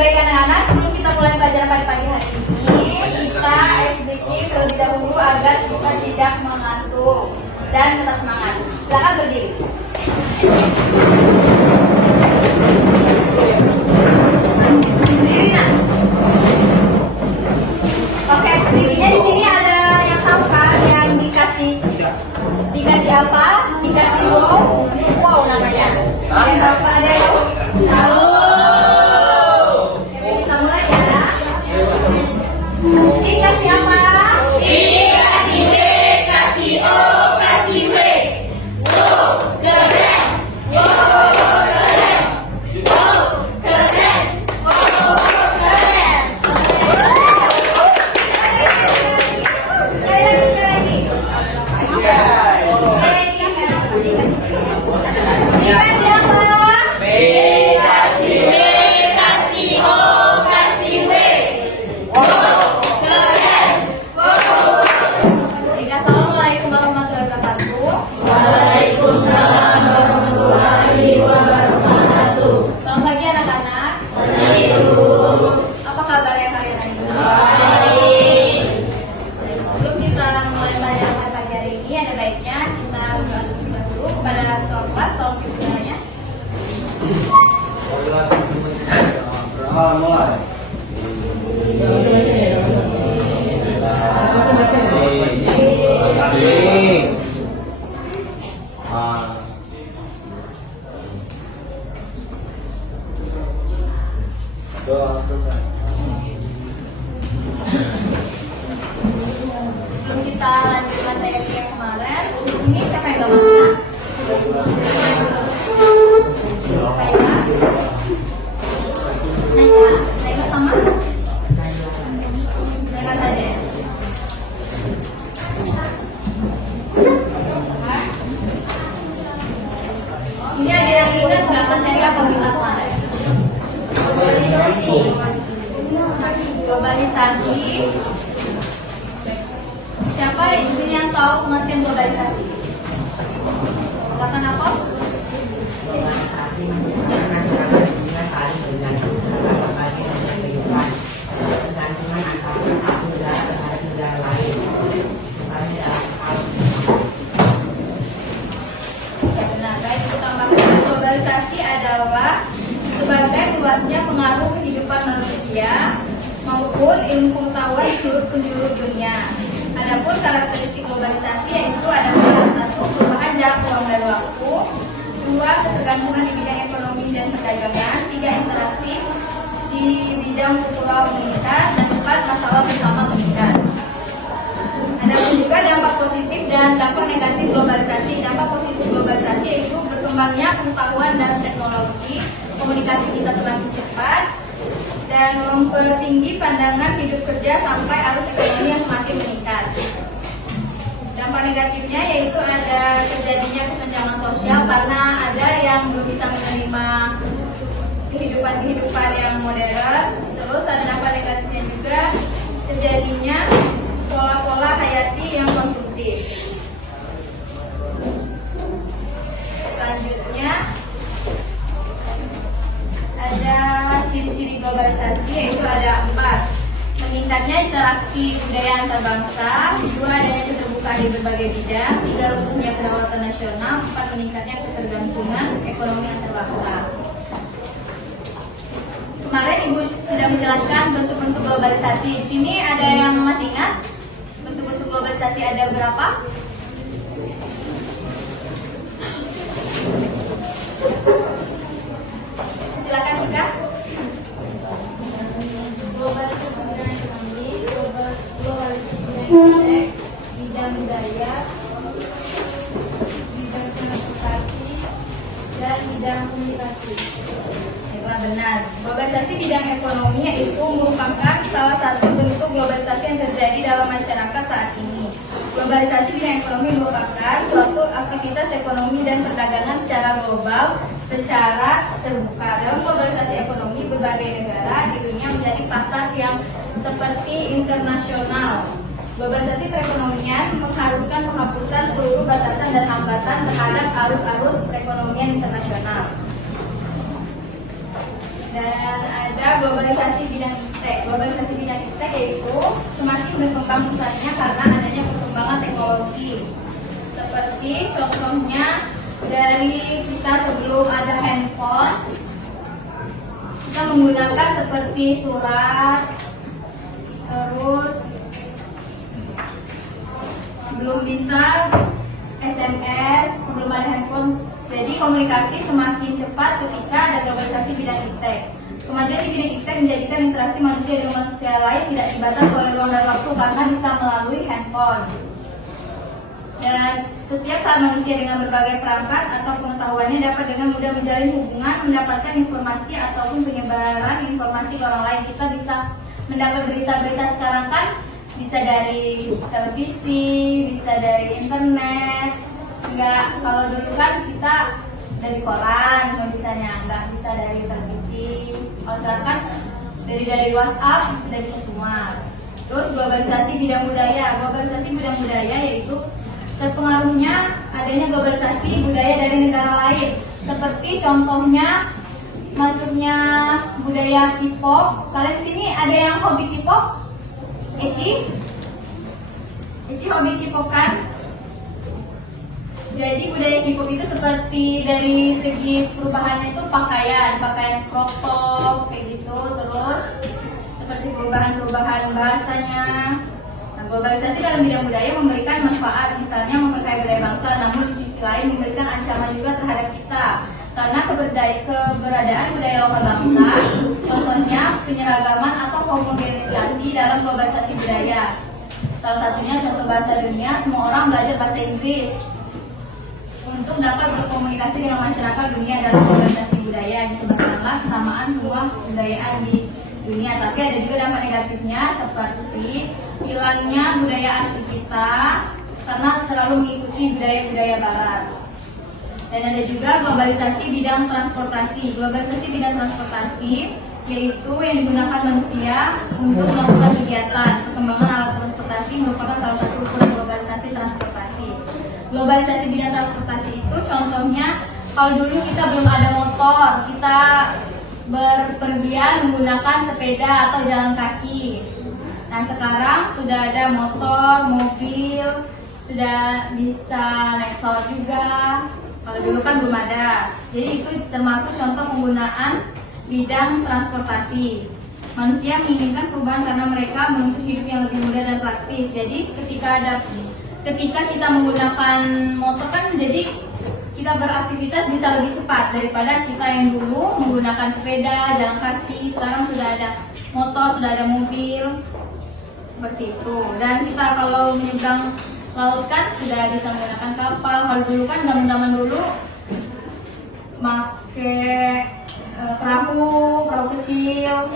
baik anak-anak, sebelum kita mulai pelajaran pada pagi hari ini, kita speaking terlebih dahulu agar kita tidak mengantuk dan tetap semangat. Silakan berdiri. Berdiri, nak. Oke, speakingnya di sini ada yang tahu kan? Yang dikasih apa? Dikasih wow, untuk wow namanya. Ada yang tahu? Tahu. Dikasih apa? Dikasih B, kasih O, kasih W. Wow, keren. Wow, keren. Wow, keren. Wow, keren. Sekali lagi. Dikasih apa? Dikasih B, kasih O, kasih W. Assalamualaikum warahmatullahi wabarakatuh. Waalaikumsalam warahmatullahi wabarakatuh. Selamat pagi anak-anak. Apa kabarnya kalian hari ini? Baik. Sebelum kita mulai belajar pagi hari ini, ada baiknya kita berdoa dulu kepada ketua kelas. Tolong pimpinannya. Sebelum kita lanjut materi yang kemarin, di sini siapa yang gak masuk? Naika sama? Naika saja. Ini ada yang ingat nggak materi apa kita kemarin? Globalisasi. Siapa di sini yang tahu pengertian globalisasi? Silakan apa? Globalisasi adalah sebagai luasnya pengaruh kehidupan manusia maupun ilmu pengetahuan di seluruh penjuru dunia. Adapun karakteristik globalisasi yaitu adalah satu, perubahan jarak ruang dan waktu, dua, ketergantungan di bidang ekonomi dan perdagangan, tiga, interaksi di bidang kultural meningkat, dan empat, masalah bersama meningkat. Adapun juga dampak positif dan dampak negatif globalisasi. Dampak positif globalisasi yaitu berkembangnya pengetahuan dan teknologi, komunikasi kita semakin cepat, dan mempertinggi pandangan hidup kerja sampai arus ekonomi yang semakin meningkat. Dampak negatifnya yaitu ada terjadinya kesenjangan sosial karena ada yang belum bisa menerima kehidupan yang modern. Terus ada dampak negatifnya juga terjadinya pola-pola hayati yang konsumtif. Selanjutnya ada ciri-ciri globalisasi yaitu ada 4. Meningkatnya interaksi budaya antar bangsa, 2. adanya keterbukaan di berbagai bidang, 3. runtuhnya kedaulatan nasional, 4. meningkatnya ketergantungan ekonomi antar bangsa. Kemarin Ibu sudah menjelaskan bentuk-bentuk globalisasi. Di sini ada yang masih ingat? Bentuk-bentuk globalisasi ada berapa? Silakan Cika. Globalisasi bidang ekonomi, globalisasi bidang politik, bidang budaya, bidang transportasi, dan bidang komunikasi. Benar. Globalisasi bidang ekonomi itu merupakan salah satu bentuk globalisasi yang terjadi dalam masyarakat saat ini. Globalisasi bidang ekonomi merupakan suatu aktivitas ekonomi dan perdagangan secara global, secara terbuka. Dalam globalisasi ekonomi, berbagai negara di dunia menjadi pasar yang seperti internasional. Globalisasi perekonomian mengharuskan penghapusan seluruh batasan dan hambatan terhadap arus-arus perekonomian internasional. Dan ada globalisasi bidang iptek. Globalisasi bidang iptek yaitu semakin berkembang pesatnya karena adanya perkembangan teknologi. Seperti contohnya dari kita sebelum ada handphone, kita menggunakan seperti surat, terus belum bisa SMS, sebelum ada handphone. Jadi komunikasi semakin cepat ketika ada globalisasi bidang iptek. Kemajuan di bidang iptek menjadikan interaksi manusia dengan manusia lain tidak dibatasi oleh ruang dan waktu karena bisa melalui handphone. Dan setiap saat manusia dengan berbagai perangkat atau pengetahuannya dapat dengan mudah menjalin hubungan, mendapatkan informasi ataupun penyebaran informasi ke orang lain. Kita bisa mendapat berita-berita sekarang kan bisa dari televisi, bisa dari internet. Enggak, kalau dulu kan kita dari koran, kalau misalnya enggak bisa dari televisi. Kalau sekarang kan dari WhatsApp sudah bisa semua. Terus globalisasi bidang budaya. Globalisasi bidang budaya yaitu terpengaruhnya adanya globalisasi budaya dari negara lain. Seperti contohnya masuknya budaya K-pop. Kalian di sini ada yang hobi K-pop? Eci hobi K-pop kan? Jadi budaya K-pop itu seperti dari segi perubahannya itu pakaian crop top kayak gitu, terus seperti perubahan bahasanya. Nah, globalisasi dalam bidang budaya memberikan manfaat, misalnya memperkaya budaya bangsa, namun di sisi lain memberikan ancaman juga terhadap kita karena keberadaan budaya lokal bangsa, contohnya penyeragaman atau homogenisasi dalam globalisasi budaya. Salah satunya contoh bahasa dunia, semua orang belajar bahasa Inggris untuk dapat berkomunikasi dengan masyarakat dunia dalam globalisasi budaya. Disebutkanlah kesamaan semua kebudayaan di dunia, tapi ada juga dampak negatifnya seperti hilangnya budaya asli kita karena terlalu mengikuti budaya-budaya barat. Dan ada juga globalisasi bidang transportasi. Globalisasi bidang transportasi yaitu yang digunakan manusia untuk melakukan kegiatan. Perkembangan alat transportasi merupakan salah satu ukuran globalisasi transportasi. Globalisasi bidang transportasi itu contohnya kalau dulu kita belum ada motor, kita berpergian menggunakan sepeda atau jalan kaki. Nah sekarang sudah ada motor, mobil, sudah bisa naik pesawat juga. Kalau dulu kan belum ada. Jadi itu termasuk contoh penggunaan bidang transportasi. Manusia menginginkan perubahan karena mereka menuntut hidup yang lebih mudah dan praktis. Jadi ketika kita menggunakan motor kan jadi kita beraktivitas bisa lebih cepat daripada kita yang dulu menggunakan sepeda, jalan kaki. Sekarang sudah ada motor, sudah ada mobil, seperti itu. Dan kita kalau menyeberang laut kan sudah bisa menggunakan kapal. Kalau dulu kan zaman dulu pakai perahu kecil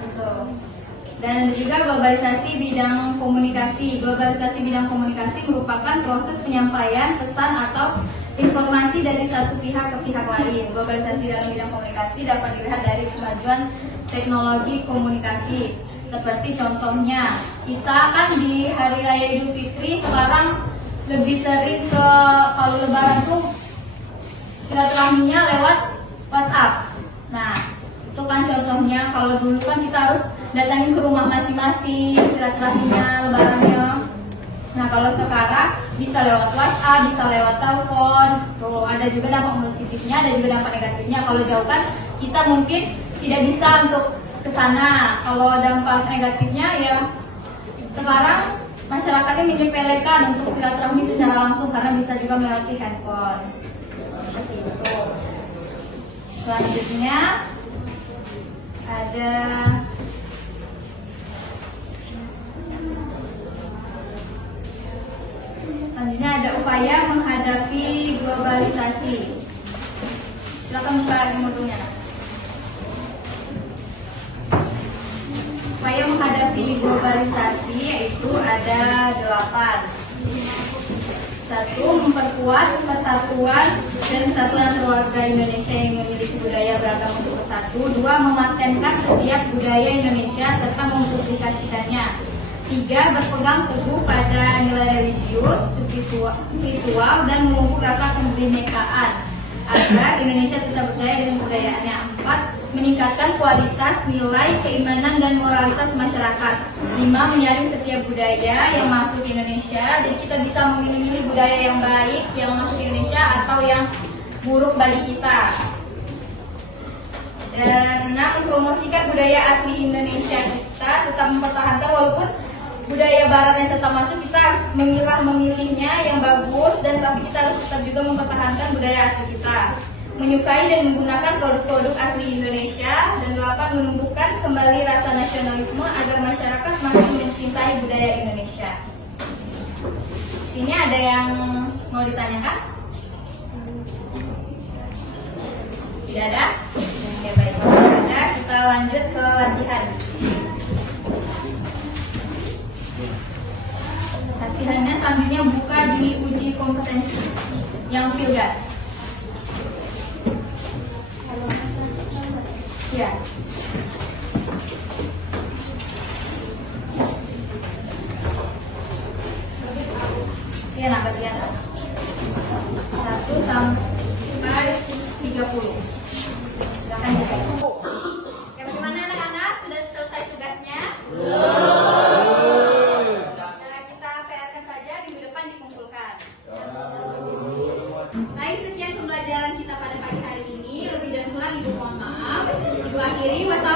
gitu. Dan ada juga globalisasi bidang komunikasi. Globalisasi bidang komunikasi merupakan proses penyampaian pesan atau informasi dari satu pihak ke pihak lain. Globalisasi dalam bidang komunikasi dapat dilihat dari kemajuan teknologi komunikasi. Seperti contohnya, kita kan di Hari Raya Idul Fitri sekarang lebih sering kalau Lebaran tuh silaturahminya lewat WhatsApp. Nah, itu kan contohnya. Kalau dulu kan kita harus datangin ke rumah masing-masing silaturahminya, lebarannya. Nah, kalau sekarang bisa lewat WhatsApp, bisa lewat telepon. Tuh, ada juga dampak positifnya, ada juga dampak negatifnya. Kalau jauh kan kita mungkin tidak bisa untuk ke sana. Kalau dampak negatifnya ya sekarang masyarakatnya menyepelekan untuk silaturahmi secara langsung karena bisa juga melewati handphone. Seperti itu. Selanjutnya ada upaya menghadapi globalisasi. Silakan buka lagi modulnya. Upaya menghadapi globalisasi yaitu ada 8. 1. Memperkuat persatuan dan kesatuan keluarga Indonesia yang memiliki budaya beragam untuk bersatu. 2. Mematenkan setiap budaya Indonesia serta mempublikasikannya. 3. Berpegang teguh pada nilai religius, spiritual dan memupuk rasa kebinekaan agar Indonesia tetap berdaya dengan budayaannya. 4. meningkatkan kualitas, nilai, keimanan, dan moralitas masyarakat. 5. Menyaring setiap budaya yang masuk ke Indonesia, dan kita bisa memilih-milih budaya yang baik yang masuk ke Indonesia atau yang buruk bagi kita. Dan 6. Mempromosikan budaya asli Indonesia kita, tetap mempertahankan walaupun budaya barat yang tetap masuk, kita harus memilihnya yang bagus, dan tapi kita harus tetap juga mempertahankan budaya asli kita. Menyukai dan menggunakan produk-produk asli Indonesia. Dan 8. Menumbuhkan kembali rasa nasionalisme agar masyarakat makin mencintai budaya Indonesia. Sini ada yang mau ditanyakan? Tidak ada? Oke, baik. Kalau tidak ada, kita lanjut ke latihan. Latihannya selanjutnya buka di uji kompetensi yang Pilgat. Ya. Ya, nah, bagian 1 sampai 30. Silakan ya. Ya, bagaimana anak-anak? Sudah selesai tugasnya? Nah, kita PR-kan saja, minggu depan dikumpulkan. Baik, sekian pembelajaran kita pada pagi hari ini. Lebih dan kurang Ibu mohon maaf. Ibu akhiri. Wassalamualaikum